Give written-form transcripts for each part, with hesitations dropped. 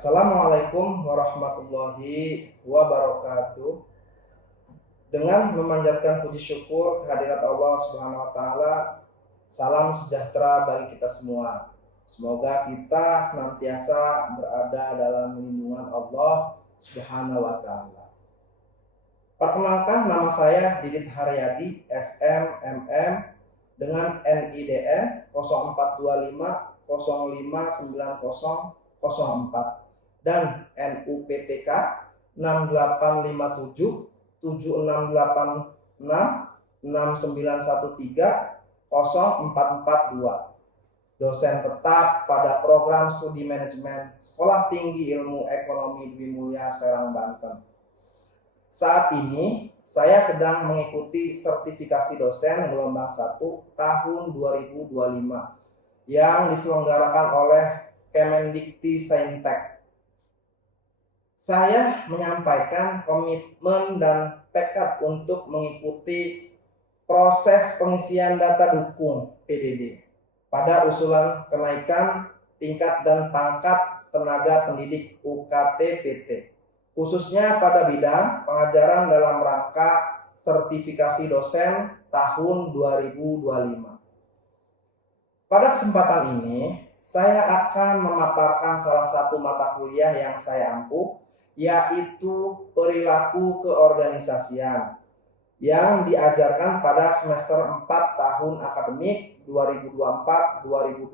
Assalamualaikum warahmatullahi wabarakatuh. Dengan memanjatkan puji syukur kehadirat Allah Subhanahu wa taala, salam sejahtera bagi kita semua. Semoga kita senantiasa berada dalam lindungan Allah Subhanahu wa taala. Perkenalkan, nama saya Didit Haryadi, SMMM dengan NIDN 0425059004 dan NUPTK 6857 7686 6913 0442. Dosen tetap pada program studi manajemen Sekolah Tinggi Ilmu Ekonomi Dwi Mulia Serang, Banten. Saat ini saya sedang mengikuti sertifikasi dosen gelombang 1 tahun 2025 yang diselenggarakan oleh Kemendikti-Saintek. Saya menyampaikan komitmen dan tekad untuk mengikuti proses pengisian data dukung PDD pada usulan kenaikan tingkat dan pangkat tenaga pendidik UKT-PT, khususnya pada bidang pengajaran dalam rangka sertifikasi dosen tahun 2025. Pada kesempatan ini, saya akan memaparkan salah satu mata kuliah yang saya ampuh, yaitu perilaku keorganisasian yang diajarkan pada semester 4 tahun akademik 2024-2025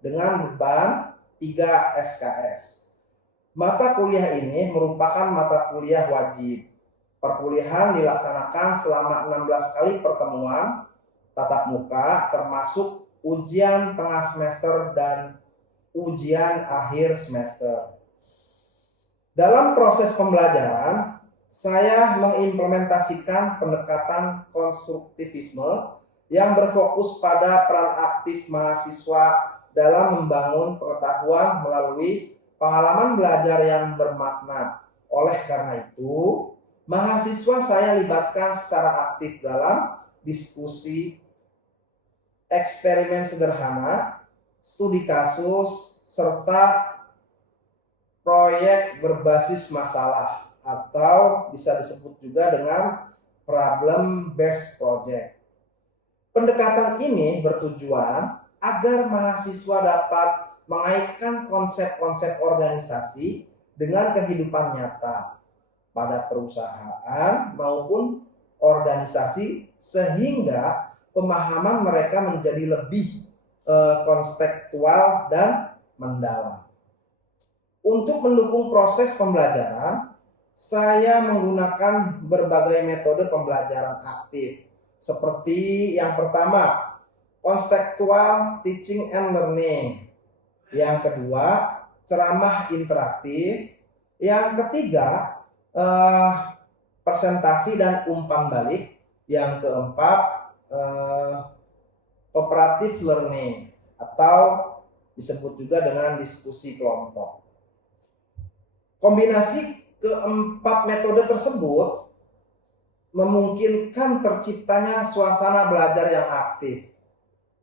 dengan beban 3 SKS. Mata kuliah ini merupakan mata kuliah wajib. Perkuliahan dilaksanakan selama 16 kali pertemuan tatap muka, termasuk ujian tengah semester dan ujian akhir semester. Dalam proses pembelajaran, saya mengimplementasikan pendekatan konstruktivisme yang berfokus pada peran aktif mahasiswa dalam membangun pengetahuan melalui pengalaman belajar yang bermakna. Oleh karena itu, mahasiswa saya libatkan secara aktif dalam diskusi, eksperimen sederhana, studi kasus, serta proyek berbasis masalah atau bisa disebut juga dengan problem based project. Pendekatan ini bertujuan agar mahasiswa dapat mengaitkan konsep-konsep organisasi dengan kehidupan nyata pada perusahaan maupun organisasi, sehingga pemahaman mereka menjadi lebih konstekstual dan mendalam. Untuk mendukung proses pembelajaran, saya menggunakan berbagai metode pembelajaran aktif, seperti yang pertama, konstekstual teaching and learning. Yang kedua, ceramah interaktif. Yang ketiga, presentasi dan umpan balik. Yang keempat, cooperative learning atau disebut juga dengan diskusi kelompok. Kombinasi keempat metode tersebut memungkinkan terciptanya suasana belajar yang aktif,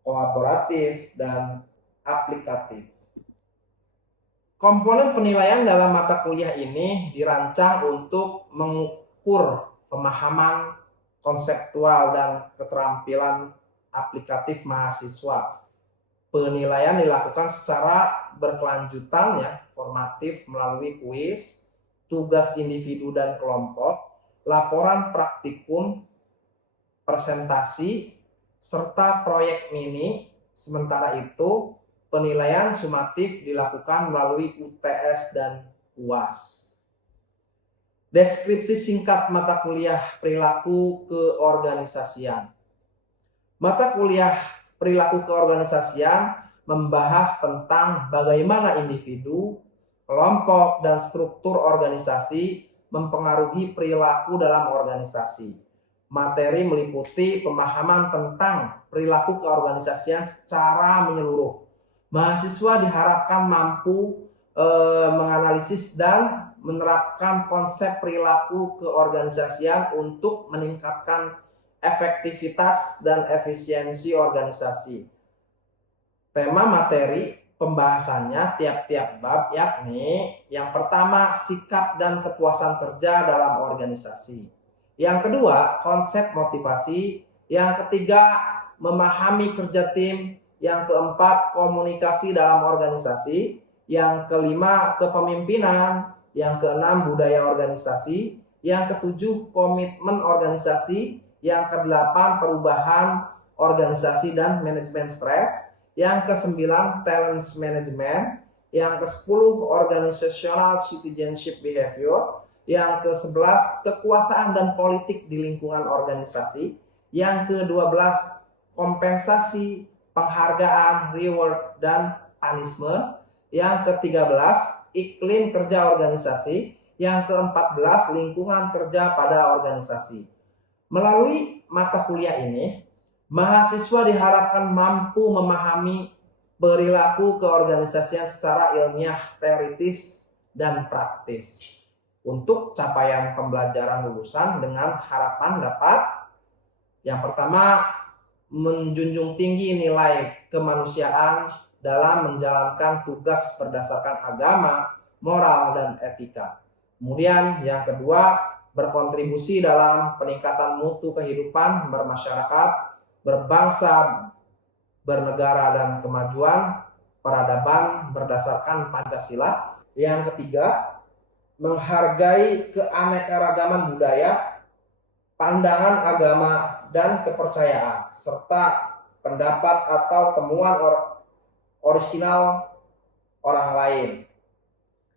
kolaboratif, dan aplikatif. Komponen penilaian dalam mata kuliah ini dirancang untuk mengukur pemahaman konseptual dan keterampilan aplikatif mahasiswa. Penilaian dilakukan secara berkelanjutan ya, formatif melalui kuis, tugas individu dan kelompok, laporan praktikum, presentasi, serta proyek mini. Sementara itu, penilaian sumatif dilakukan melalui UTS dan UAS. Deskripsi singkat mata kuliah perilaku keorganisasian. Mata kuliah perilaku keorganisasian membahas tentang bagaimana individu, kelompok, dan struktur organisasi mempengaruhi perilaku dalam organisasi. Materi meliputi pemahaman tentang perilaku keorganisasian secara menyeluruh. Mahasiswa diharapkan mampu menganalisis dan menerapkan konsep perilaku keorganisasian untuk meningkatkan efektivitas dan efisiensi organisasi. Tema materi pembahasannya tiap-tiap bab, yakni yang pertama sikap dan kepuasan kerja dalam organisasi. Yang kedua, konsep motivasi. Yang ketiga, memahami kerja tim. Yang keempat, komunikasi dalam organisasi. Yang kelima, kepemimpinan. Yang keenam, budaya organisasi. Yang ketujuh, komitmen organisasi. Yang kedelapan, perubahan organisasi dan manajemen stres. Yang kesembilan, talent management. Yang kesepuluh, organizational citizenship behavior. Yang ke-11, kekuasaan dan politik di lingkungan organisasi. Yang ke-12, kompensasi, penghargaan, reward, dan punishment. Yang ke-13, iklim kerja organisasi. Yang ke-14, lingkungan kerja pada organisasi. Melalui mata kuliah ini, mahasiswa diharapkan mampu memahami perilaku keorganisasian secara ilmiah, teoritis, dan praktis. Untuk capaian pembelajaran lulusan dengan harapan dapat yang pertama, menjunjung tinggi nilai kemanusiaan dalam menjalankan tugas berdasarkan agama, moral, dan etika. Kemudian yang kedua, berkontribusi dalam peningkatan mutu kehidupan bermasyarakat, berbangsa, bernegara, dan kemajuan peradaban berdasarkan Pancasila. Yang ketiga, menghargai keanekaragaman budaya, pandangan agama, dan kepercayaan, serta pendapat atau temuan orisinal orang lain.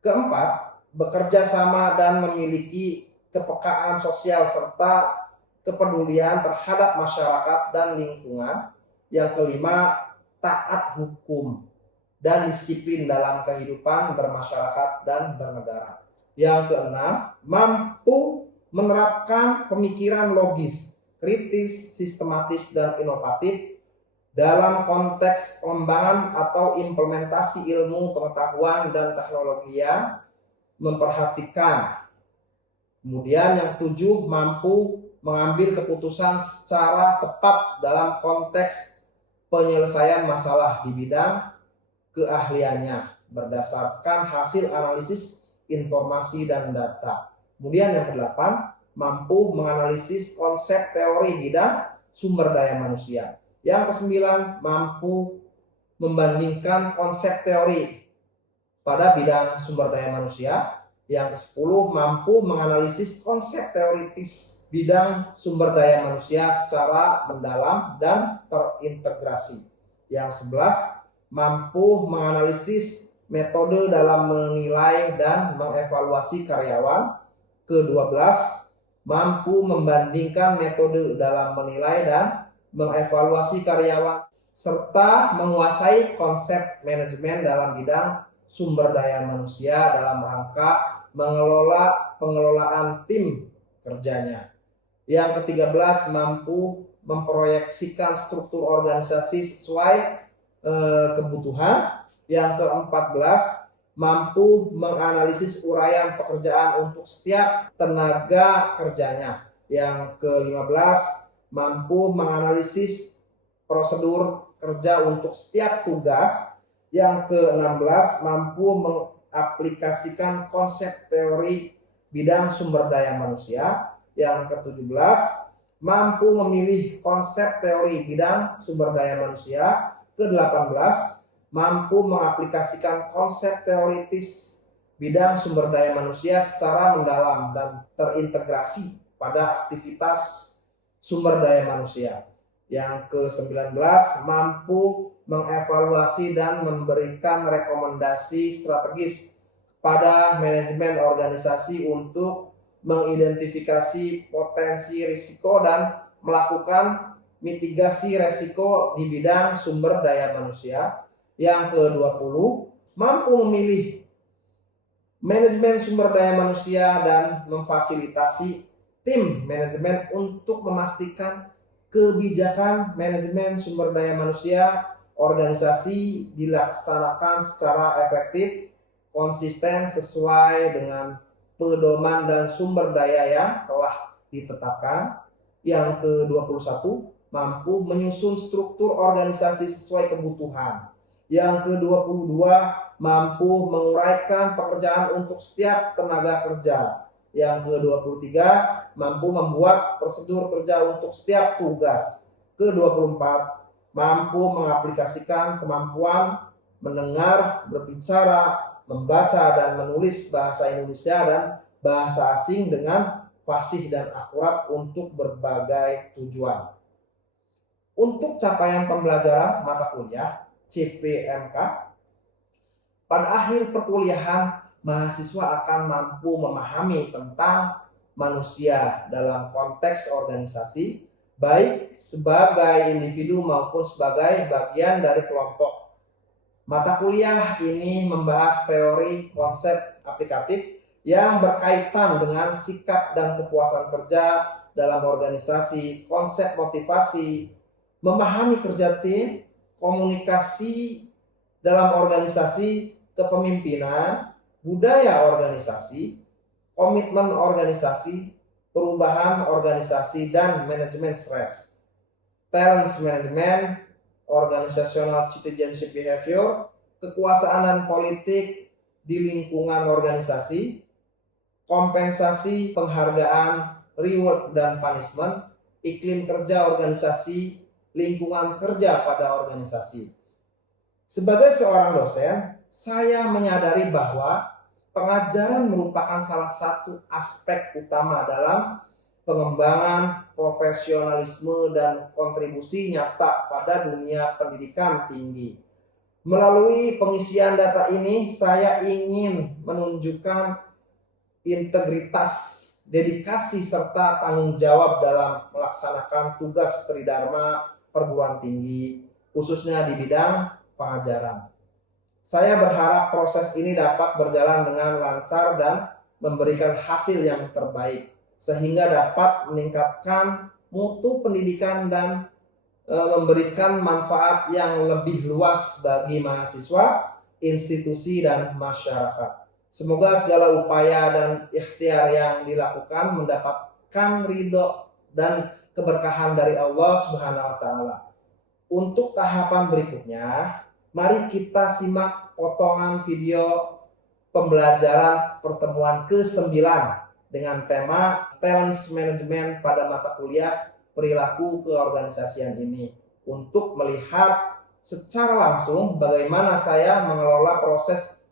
Keempat, bekerja sama dan memiliki kepekaan sosial serta kepedulian terhadap masyarakat dan lingkungan. Yang kelima, taat hukum dan disiplin dalam kehidupan bermasyarakat dan bernegara. Yang keenam, mampu menerapkan pemikiran logis, kritis, sistematis, dan inovatif dalam konteks pengembangan atau implementasi ilmu, pengetahuan, dan teknologi yang memperhatikan. Kemudian yang ketujuh, mampu mengambil keputusan secara tepat dalam konteks penyelesaian masalah di bidang keahliannya berdasarkan hasil analisis informasi dan data. Kemudian yang kedelapan, mampu menganalisis konsep teori bidang sumber daya manusia. Yang kesembilan, mampu membandingkan konsep teori pada bidang sumber daya manusia. Yang ke-10, mampu menganalisis konsep teoritis bidang sumber daya manusia secara mendalam dan terintegrasi. Yang 11, mampu menganalisis metode dalam menilai dan mengevaluasi karyawan. Ke-12, mampu membandingkan metode dalam menilai dan mengevaluasi karyawan serta menguasai konsep manajemen dalam bidang sumber daya manusia dalam rangka mengelola pengelolaan tim kerjanya. Yang ke-13, mampu memproyeksikan struktur organisasi sesuai kebutuhan. Yang ke-14, mampu menganalisis uraian pekerjaan untuk setiap tenaga kerjanya. Yang ke-15, mampu menganalisis prosedur kerja untuk setiap tugas. Yang ke-16, mampu mengaplikasikan konsep teori bidang sumber daya manusia. Yang ke-17, mampu memilih konsep teori bidang sumber daya manusia. Ke-18, mampu mengaplikasikan konsep teoritis bidang sumber daya manusia secara mendalam dan terintegrasi pada aktivitas sumber daya manusia. Yang ke-19, mampu mengevaluasi dan memberikan rekomendasi strategis pada manajemen organisasi untuk mengidentifikasi potensi risiko dan melakukan mitigasi risiko di bidang sumber daya manusia. Yang ke-20, mampu memilih manajemen sumber daya manusia dan memfasilitasi tim manajemen untuk memastikan kebijakan manajemen sumber daya manusia organisasi dilaksanakan secara efektif, konsisten, sesuai dengan pedoman dan sumber daya yang telah ditetapkan. Yang ke-21, mampu menyusun struktur organisasi sesuai kebutuhan. Yang ke-22, mampu menguraikan pekerjaan untuk setiap tenaga kerja. Yang ke-23, mampu membuat prosedur kerja untuk setiap tugas. Ke-24, mampu mengaplikasikan kemampuan mendengar, berbicara, membaca, dan menulis bahasa Indonesia dan bahasa asing dengan fasih dan akurat untuk berbagai tujuan. Untuk capaian pembelajaran mata kuliah CPMK, pada akhir perkuliahan mahasiswa akan mampu memahami tentang manusia dalam konteks organisasi, baik sebagai individu maupun sebagai bagian dari kelompok. Mata kuliah ini membahas teori konsep aplikatif yang berkaitan dengan sikap dan kepuasan kerja dalam organisasi, konsep motivasi, memahami kerja tim, komunikasi dalam organisasi, kepemimpinan, budaya organisasi, komitmen organisasi, perubahan organisasi, dan manajemen stres. Talent management, organizational citizenship behavior, kekuasaan dan politik di lingkungan organisasi, kompensasi, penghargaan, reward dan punishment, iklim kerja organisasi, lingkungan kerja pada organisasi. Sebagai seorang dosen, saya menyadari bahwa pengajaran merupakan salah satu aspek utama dalam pengembangan profesionalisme dan kontribusi nyata pada dunia pendidikan tinggi. Melalui pengisian data ini, saya ingin menunjukkan integritas, dedikasi, serta tanggung jawab dalam melaksanakan tugas tridharma perguruan tinggi, khususnya di bidang pengajaran. Saya berharap proses ini dapat berjalan dengan lancar dan memberikan hasil yang terbaik, sehingga dapat meningkatkan mutu pendidikan dan memberikan manfaat yang lebih luas bagi mahasiswa, institusi, dan masyarakat. Semoga segala upaya dan ikhtiar yang dilakukan mendapatkan ridho dan keberkahan dari Allah Subhanahu wa Ta'ala. Untuk tahapan berikutnya, mari kita simak potongan video pembelajaran pertemuan ke-9 dengan tema Talent Management pada mata kuliah perilaku keorganisasian ini, untuk melihat secara langsung bagaimana saya mengelola proses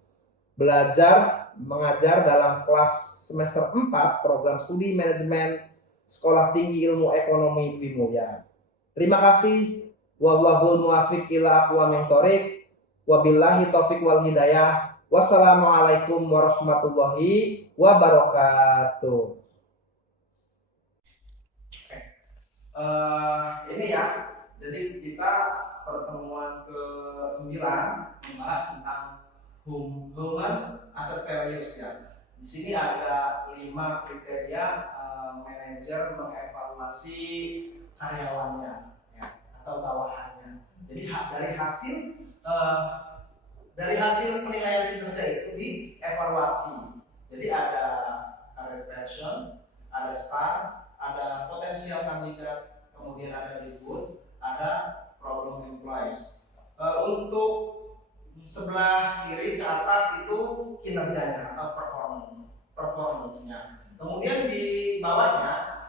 belajar mengajar dalam kelas semester 4 program studi manajemen Sekolah Tinggi Ilmu Ekonomi Dwi Mulyana. Terima kasih. Wallahul muwaffiq ila aqwamit thoriq. Wabillahi taufiq wal hidayah. Wassalamualaikum warahmatullahi wabarakatuh. Ini ya, jadi kita pertemuan ke-9 membahas tentang human asset values ya. Di sini ada 5 kriteria manajer mengevaluasi karyawannya ya, atau bawahannya. Jadi dari hasil penilaian kinerja itu dievaluasi. Jadi ada career passion, ada star, ada potensial kandidat, kemudian ada reward, ada problem employees. Untuk sebelah kiri ke atas itu kinerjanya atau performance-nya. Kemudian di bawahnya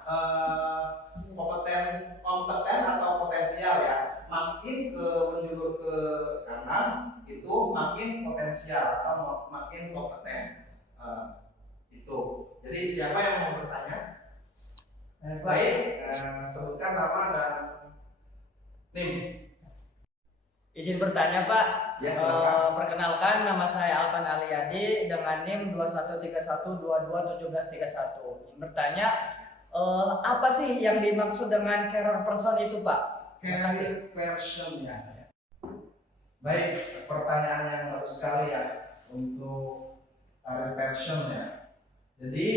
kompeten atau potensial ya. Makin menjulur ke kanan itu makin potensial atau makin kompeten. Itu. Jadi siapa yang mau bertanya? Baik, sebutkan nama dan tim. Izin bertanya Pak. Ya, perkenalkan, nama saya Alvan Aliyadi dengan NIM 2131221731. Izin bertanya, apa sih yang dimaksud dengan career person itu Pak? Career person ya. Baik, pertanyaan yang bagus sekali ya untuk career person ya. Jadi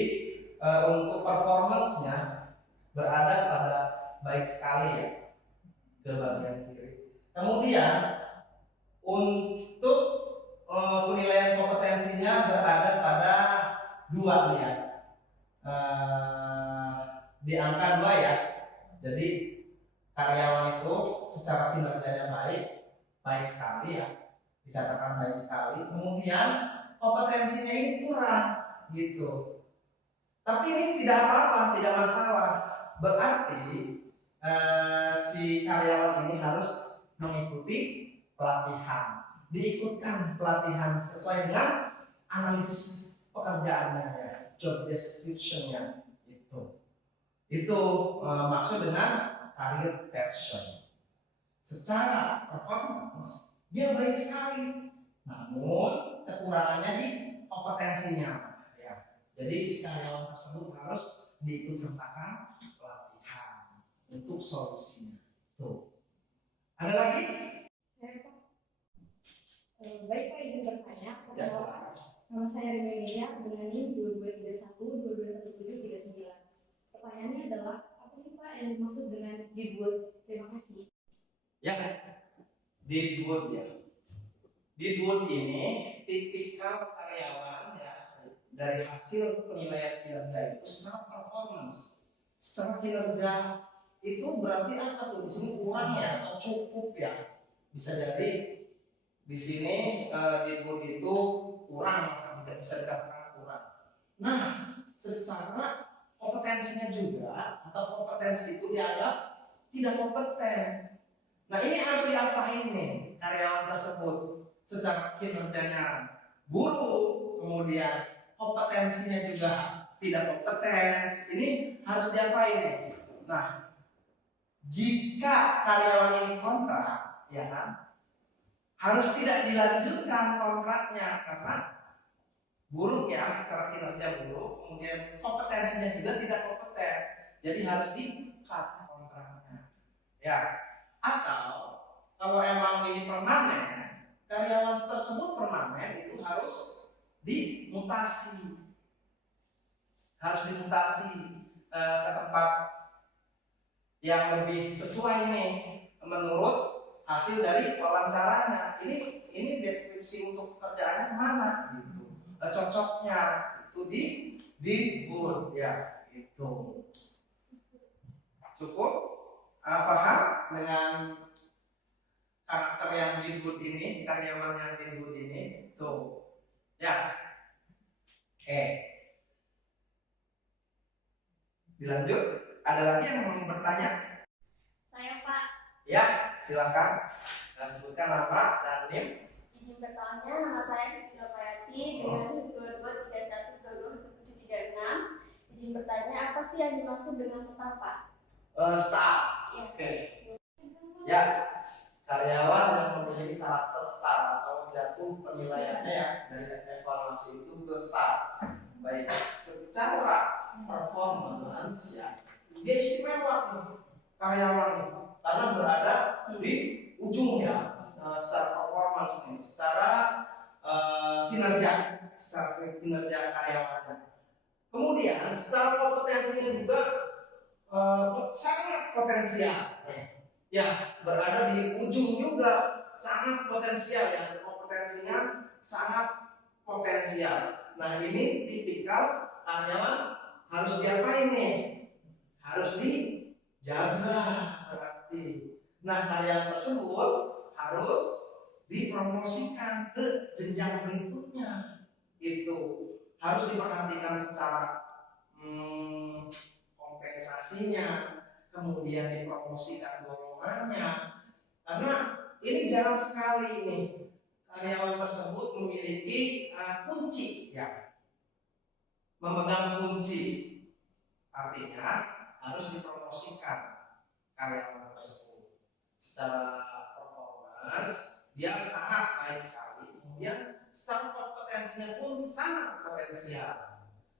untuk performance-nya berada pada baik sekali ya ke bagian kiri. Kemudian untuk penilaian kompetensinya berada pada 2 nih ya, di angka 2 ya. Jadi karyawan itu secara kinerjanya baik sekali ya. dikatakan baik sekali. Kemudian kompetensinya ini kurang gitu. Tapi ini tidak apa-apa, tidak masalah. Berarti si karyawan ini harus mengikuti pelatihan, diikutkan pelatihan sesuai dengan analisis pekerjaannya ya, job description-nya itu. Itu maksud dengan career passion. Secara performance dia baik sekali, namun kekurangannya di kompetensinya ya. Jadi si karyawan tersebut harus diikut sertakan pelatihan untuk solusinya. Tuh. Ada lagi? Baik Pak, izin bertanya. Ya, silakan. Nama saya Remelia dengan NIM 2231 221739. Pertanyaannya adalah apa sih Pak yang dimaksud dengan dibuat? Terima kasih. Ya, Deadwood ya. Deadwood ini tipikal karyawan ya, dari hasil penilaian kinerja itu secara performance, secara kinerja itu berarti apa tuh? Di sini kurang ya atau cukup ya? Bisa jadi di sini Deadwood itu kurang, tidak bisa dikatakan kurang. Nah, secara kompetensinya juga atau kompetensi itu dianggap tidak kompeten. Nah, ini harus diapain nih karyawan tersebut? Secara kinerjanya buruk, kemudian kompetensinya juga tidak kompeten. Ini harus diapain nih? Nah, jika karyawan ini kontrak, ya kan, harus tidak dilanjutkan kontraknya karena buruk ya, secara kinerja buruk, kemudian kompetensinya juga tidak kompeten. Jadi harus di-cut kontraknya. Ya. Atau kalau emang ini permanen, karyawan tersebut permanen itu harus dimutasi, ke tempat yang lebih sesuai nih menurut hasil dari wawancaranya. Ini deskripsi untuk pekerjaannya kemana gitu, cocoknya itu di Deadwood ya itu. Cukup paham dengan karakter yang Deadwood ini, karyawan yang Deadwood ini tuh ya. Oke, dilanjut. Ada lagi yang mau bertanya? Saya Pak, Ya, silakan. Sebutkan nama dan NIM. izin bertanya. Nama saya Siti Nurhayati dengan NIM 2231221736. Izin bertanya, apa sih yang dimaksud dengan staff Pak? Staff. Ya. Oke. Ya, karyawan yang memiliki karakter star atau jatuh penilaiannya ya dari evaluasi itu ke star, baik secara performance ya, dia istimewa nih karyawan nih, karena berada di ujungnya secara performance nih, secara kinerja karyawannya. Kemudian secara kompetensinya juga sangat potensial. Ya, berada di ujung juga sangat potensial ya, kompetensinya sangat potensial. Nah, ini tipikal karyawan harus diapain nih? Harus dijaga berarti. Nah, karyawan tersebut harus dipromosikan ke jenjang berikutnya. Itu harus diperhatikan secara kompensasinya, kemudian dipromosikan golongannya, karena ini jarang sekali nih karyawan tersebut memiliki kunci ya, memegang kunci, artinya harus dipromosikan karyawan tersebut secara performance dia sangat baik sekali, kemudian secara kompetensinya pun sangat potensial,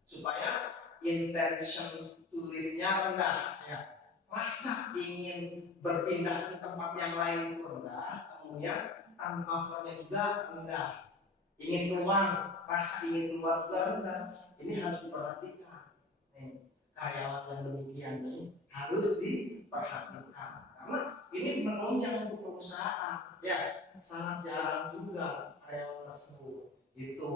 supaya intention to live-nya rendah ya, rasa ingin berpindah ke tempat yang lain itu rendah, kemudian turnover-nya juga rendah, ingin keluar, rasa ingin keluar juga rendah. Ini harus diperhatikan nih, karyawan yang demikian nih harus diperhatikan karena ini menunjang untuk perusahaan ya, sangat jarang juga karyawan tersebut itu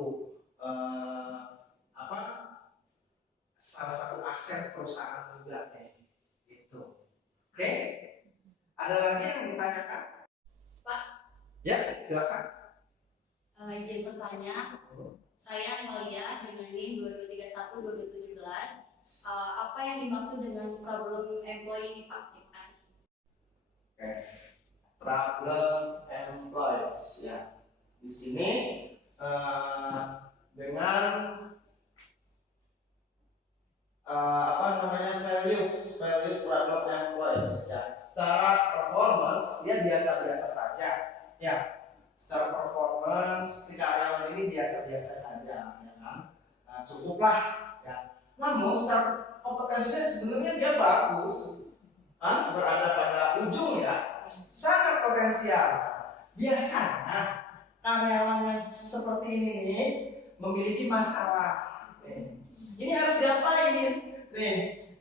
salah satu aset perusahaan juga nih gitu. Oke, ada lagi yang ditanyakan? Pak. Ya, silakan. Izin bertanya, saya Malia dengan NIM 2231-2017. Apa yang dimaksud dengan problem employee ini, Pak? Terima kasih. Oke. Problem employees ya. Di sini dengan values problem employees ya. Secara performance dia biasa-biasa saja ya. Secara performance si karyawan ini biasa-biasa saja ya kan. Cukuplah ya. Namun secara kompetensinya sebenarnya dia bagus. Berada pada ujung ya, sangat potensial. Biasanya karyawan yang seperti ini nih memiliki masalah. Ini harus diapain? Nih,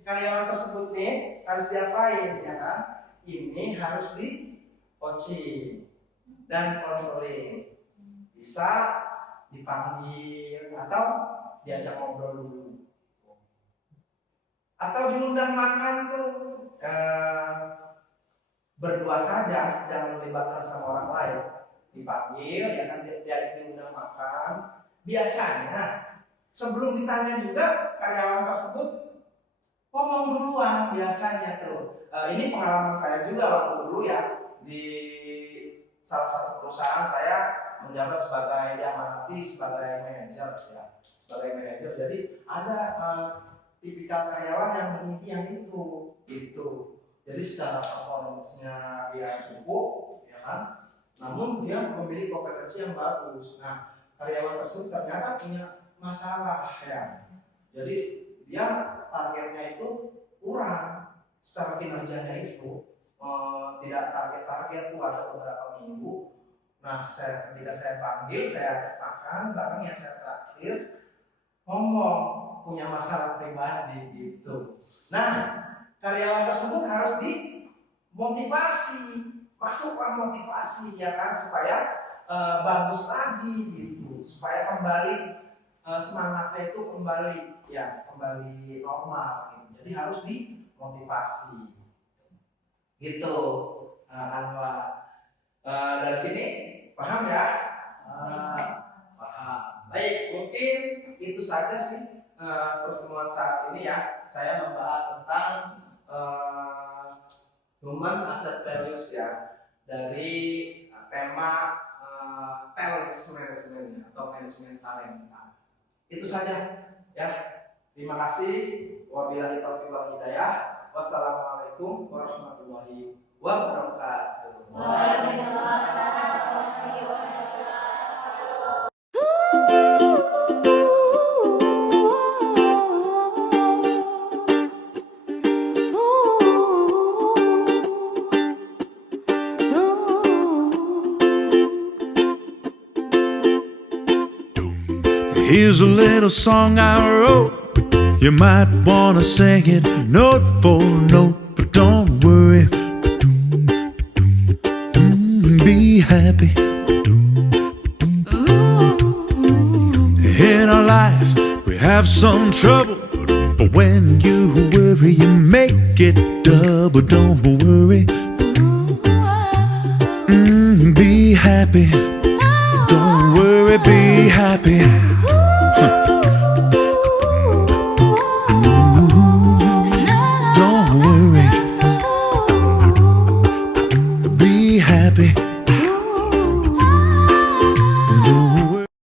karyawan tersebut nih harus diapain ya kan? Ini harus di coaching dan konseling. Bisa dipanggil atau diajak ngobrol dulu. Atau diundang makan tuh berdua saja, jangan melibatkan sama orang lain. Dipanggil ya kan, dia diundang makan. Biasanya sebelum ditanya juga karyawan tersebut ngomong duluan biasanya tuh. Ini pengalaman saya juga waktu dulu ya, di salah satu perusahaan saya menjabat sebagai diamanati sebagai manajer ya, sebagai manajer. Jadi ada tipikal karyawan yang demikian itu gitu. Jadi secara performance-nya dia cukup ya kan, namun dia memiliki kompetensi yang bagus. Nah, karyawan tersebut ternyata punya masalah ya. Jadi dia targetnya itu kurang, secara kinerjanya itu tidak target tuh ada beberapa minggu. Nah, ketika saya panggil, saya ajak makan, bareng yang saya traktir, ngomong punya masalah pribadi gitu. Nah, karyawan tersebut harus dimotivasi, masukkan motivasi ya kan, supaya bagus lagi gitu, supaya kembali semangatnya itu kembali normal gitu. Jadi harus dimotivasi gitu. Anwar, dari sini paham ya? Paham. Baik, mungkin itu saja sih pertemuan saat ini ya. Saya membahas tentang human asset values ya, dari tema talent management atau manajemen talenta. Itu saja ya. Terima kasih. Wabillahi taufiq wal hidayah. Wassalamualaikum warahmatullahi wabarakatuh. Waalaikumsalam warahmatullahi wabarakatuh. Here's a little song I wrote. You might wanna sing it note for note, but don't worry. Be happy. In our life we have some trouble, but when you worry you make it double. Don't worry. Be happy. Don't worry, be happy.